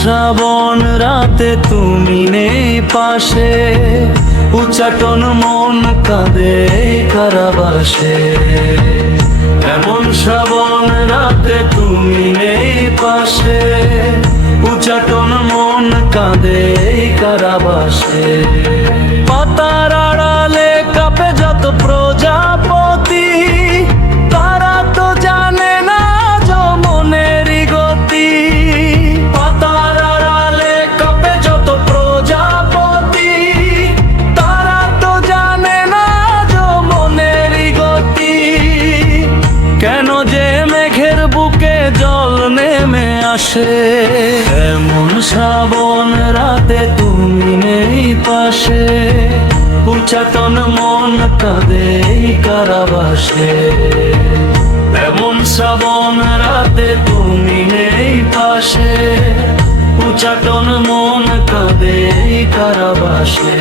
শ্রাবণ রাতে তুমি নেই পাশে, উচ্চাটন মন কাঁদে কারাবাসে। এমন শ্রাবণ রাতে তুমি নেই পাশে, উচ্চাটন মন কাঁদে কারাবাসে। পাতার আড়ালে কাঁপে যত প্রজাপতি, তারা তো জানে না যমনেরই গতি। পাতার আড়ালে কাঁপে যত প্রজাপতি, তারা তো জানে না যমনেরই গতি। কেন যে মেঘের বুকে জল নেমে আসে, এমন শ্রাবণ রাতে তুমি নেই পাশে, উচ্চাটন মন কাঁদে কারাবাসে। এমন শ্রাবণ রাতে তুমি নেই পাশে, উচ্চাটন মন কাঁদে কারাবাসে।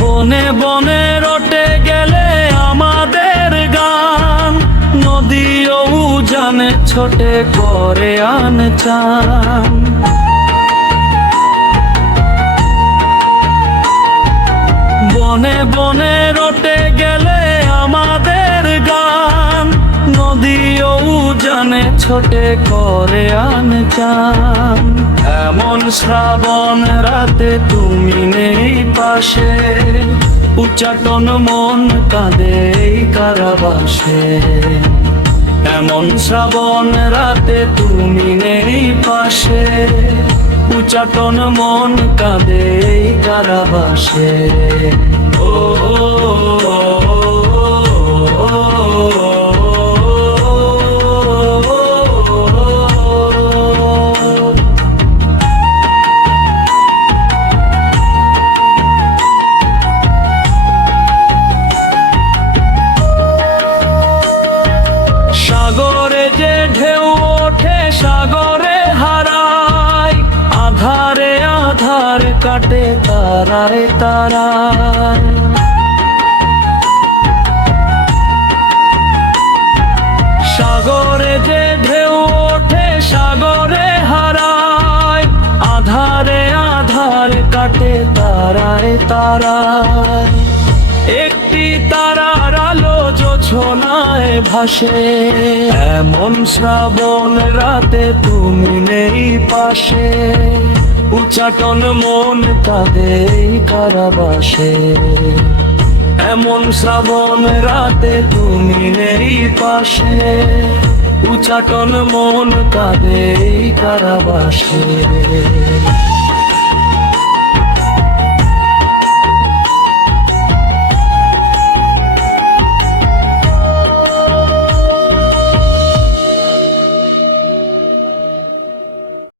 বনে বনে রটে গেলে আমাদের গান, নদী ও উজানে ছোটে করে আন চান। বনে বনে রটে গেলে আমাদের গান, নদী ও উজানে ছোটে করে আন চান। এমন শ্রাবণ রাতে তুমি নেই পাশে, উচ্চাটন মন কাঁদে কারাবাসে। এমন শ্রাবণ রাতে তুমি নেই পাশে, উচ্চাটন মন কাঁদে কারাবাসে। ও সাগরে যে ঢেউ ওঠে সাগরে হারায়, আধারে আধার কাটে তারায় তারায়। সাগরে যে ঢেউ ওঠে সাগরে হারায়, আধারে আধার কাটে তারায় তারায়। একটি তারার আলো জোছনায় ভাসে, এমন শ্রাবণ রাতে তুমি নেই পাশে, উচ্চাটন মন কাঁদে কারাবাসে। এমন শ্রাবণ রাতে তুমি নেই পাশে, উচ্চাটন মন কাঁদে কারাবাসে।